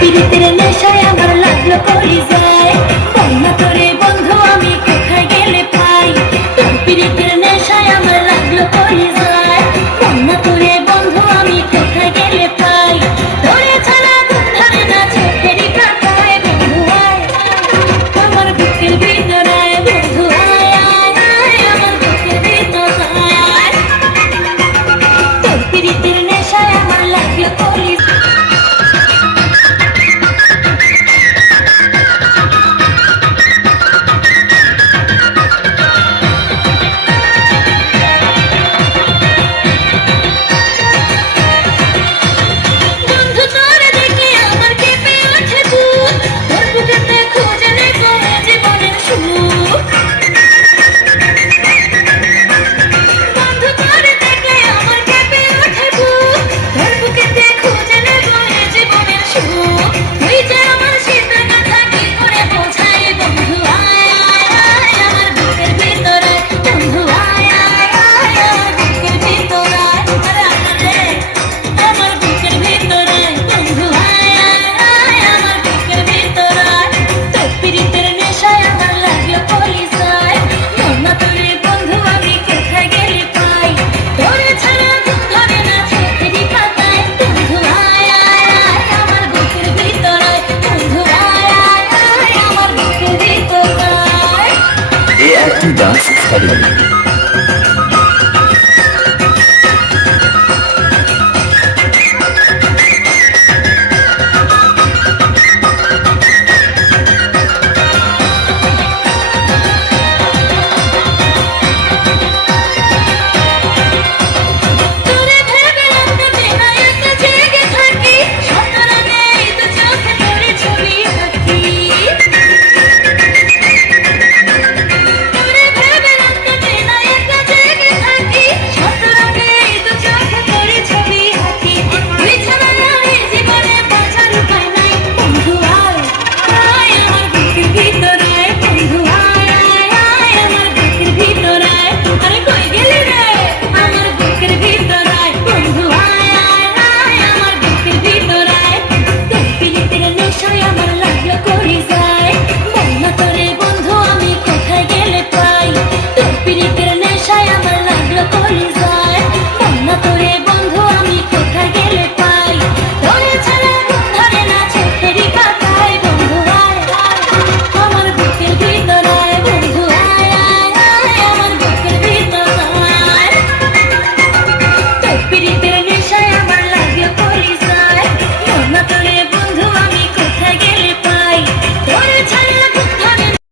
পীড়িতের নেশায় আমার লাগলো করি যায়, বন্যা তোরে বন্ধু আমি কোথায় গেলে পাই। তোর পীড়িতের নেশায় আমার লাগলো করি যায়, বন্যা তোরে বন্ধু আমি কোথায় গেলে পাই। তোরে ছাড়া ঘুম ধরে না চোখেরই পাতায়, বন্ধু আয় আমার বুকের ভিতরে, বন্ধু আয় আয় আয় আমার বুকের ভিতরে আয়। তোর পীড়িতের নেশায় আমার লাগলো